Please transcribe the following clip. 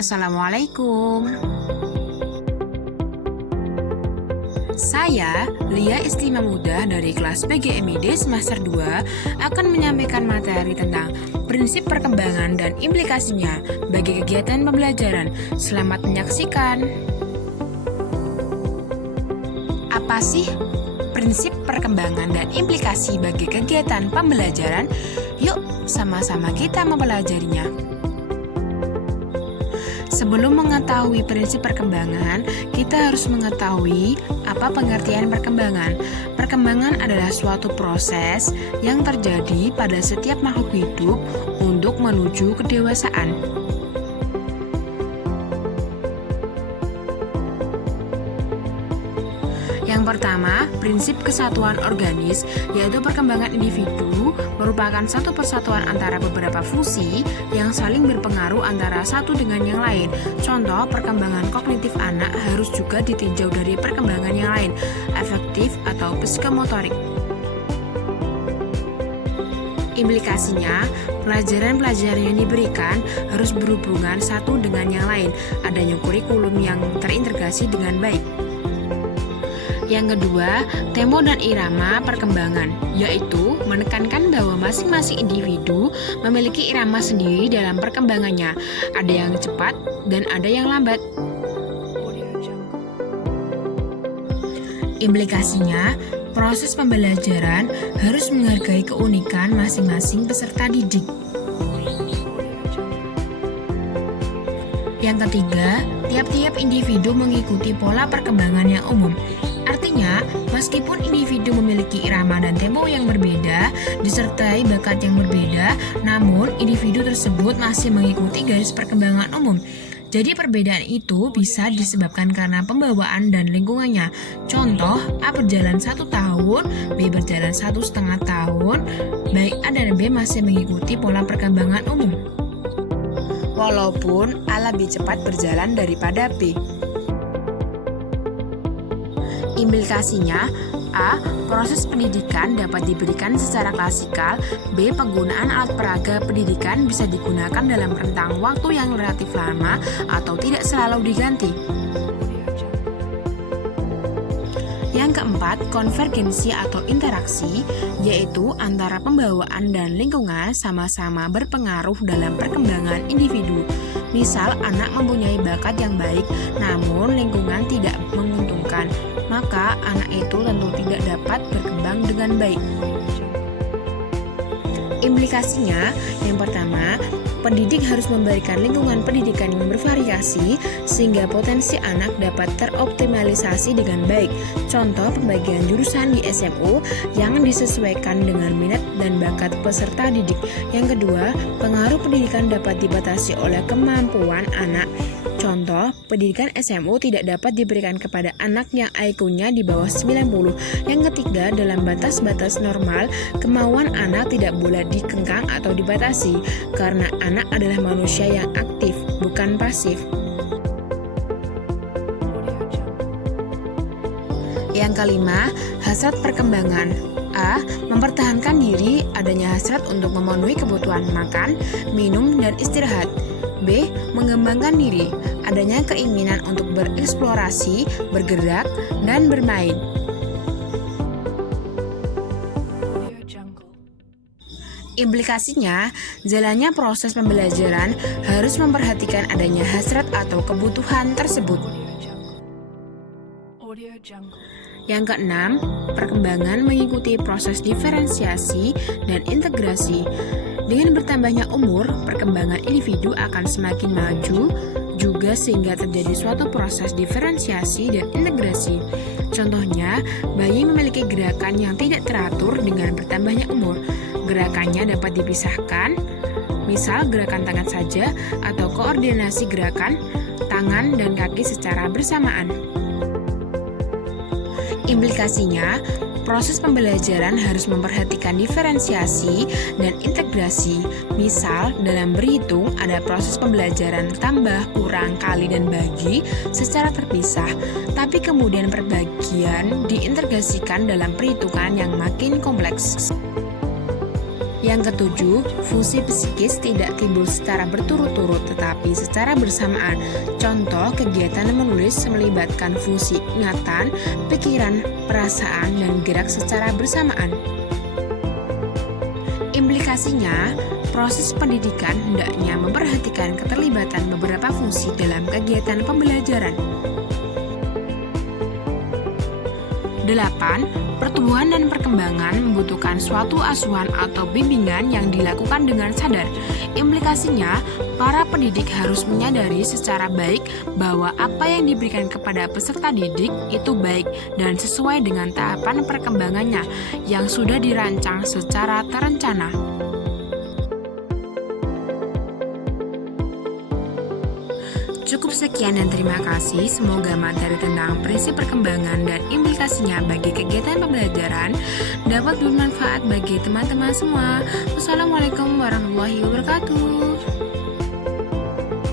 Assalamualaikum. Saya, Lia Istima Muda dari kelas PGMID semester 2 akan menyampaikan materi tentang prinsip perkembangan dan implikasinya bagi kegiatan pembelajaran. Selamat menyaksikan. Apa sih prinsip perkembangan dan implikasi bagi kegiatan pembelajaran? Yuk, sama-sama kita mempelajarinya. Sebelum mengetahui prinsip perkembangan, kita harus mengetahui apa pengertian perkembangan. Perkembangan adalah suatu proses yang terjadi pada setiap makhluk hidup untuk menuju kedewasaan. Yang pertama, prinsip kesatuan organis, yaitu perkembangan individu merupakan satu persatuan antara beberapa fungsi yang saling berpengaruh antara satu dengan yang lain. Contoh, perkembangan kognitif anak harus juga ditinjau dari perkembangan yang lain, afektif atau psikomotorik. Implikasinya, pelajaran-pelajaran yang diberikan harus berhubungan satu dengan yang lain, adanya kurikulum yang terintegrasi dengan baik. Yang kedua, tempo dan irama perkembangan, yaitu menekankan bahwa masing-masing individu memiliki irama sendiri dalam perkembangannya. Ada yang cepat dan ada yang lambat. Implikasinya, proses pembelajaran harus menghargai keunikan masing-masing peserta didik. Yang ketiga, tiap-tiap individu mengikuti pola perkembangan yang umum. Artinya, meskipun individu memiliki irama dan tempo yang berbeda, disertai bakat yang berbeda, namun individu tersebut masih mengikuti garis perkembangan umum. Jadi perbedaan itu bisa disebabkan karena pembawaan dan lingkungannya. Contoh, A berjalan 1 tahun, B berjalan 1,5 tahun, baik A dan B masih mengikuti pola perkembangan umum. Walaupun A lebih cepat berjalan daripada B. Implikasinya, A. Proses pendidikan dapat diberikan secara klasikal. B. Penggunaan alat peraga pendidikan bisa digunakan dalam rentang waktu yang relatif lama atau tidak selalu diganti. Yang keempat, konvergensi atau interaksi, yaitu antara pembawaan dan lingkungan sama-sama berpengaruh dalam perkembangan individu. Misal, anak mempunyai bakat yang baik, namun lingkungan tidak menguntungkan, maka anak itu tentu tidak dapat berkembang dengan baik. Implikasinya, yang pertama, pendidik harus memberikan lingkungan pendidikan yang bervariasi sehingga potensi anak dapat teroptimalisasi dengan baik. Contoh, pembagian jurusan di SMU yang disesuaikan dengan minat dan bakat peserta didik. Yang kedua, pengaruh pendidikan dapat dibatasi oleh kemampuan anak. Contoh, pendidikan SMU tidak dapat diberikan kepada anak yang IQ-nya di bawah 90. Yang ketiga, dalam batas-batas normal, kemauan anak tidak boleh dikengkang atau dibatasi, karena anak adalah manusia yang aktif, bukan pasif. Yang kelima, hasrat perkembangan. A. Mempertahankan diri, adanya hasrat untuk memenuhi kebutuhan makan, minum, dan istirahat. B. Mengembangkan diri, adanya keinginan untuk bereksplorasi, bergerak, dan bermain. Implikasinya, jalannya proses pembelajaran harus memperhatikan adanya hasrat atau kebutuhan tersebut. Yang keenam, perkembangan mengikuti proses diferensiasi dan integrasi. Dengan bertambahnya umur, perkembangan individu akan semakin maju juga sehingga terjadi suatu proses diferensiasi dan integrasi. Contohnya, bayi memiliki gerakan yang tidak teratur dengan bertambahnya umur. Gerakannya dapat dipisahkan, misal gerakan tangan saja atau koordinasi gerakan tangan dan kaki secara bersamaan. Implikasinya, proses pembelajaran harus memperhatikan diferensiasi dan integrasi. Misal, dalam berhitung ada proses pembelajaran tambah, kurang, kali, dan bagi secara terpisah, tapi kemudian perbagian diintegrasikan dalam perhitungan yang makin kompleks. Yang ketujuh, fungsi psikis tidak timbul secara berturut-turut tetapi secara bersamaan. Contoh, kegiatan menulis melibatkan fungsi ingatan, pikiran, perasaan, dan gerak secara bersamaan. Implikasinya, proses pendidikan hendaknya memperhatikan keterlibatan beberapa fungsi dalam kegiatan pembelajaran. 8. Pertumbuhan dan perkembangan membutuhkan suatu asuhan atau bimbingan yang dilakukan dengan sadar. Implikasinya, para pendidik harus menyadari secara baik bahwa apa yang diberikan kepada peserta didik itu baik dan sesuai dengan tahapan perkembangannya yang sudah dirancang secara terencana. Cukup sekian dan terima kasih. Semoga materi tentang prinsip perkembangan dan implikasinya bagi kegiatan pembelajaran dapat bermanfaat bagi teman-teman semua. Wassalamualaikum warahmatullahi wabarakatuh.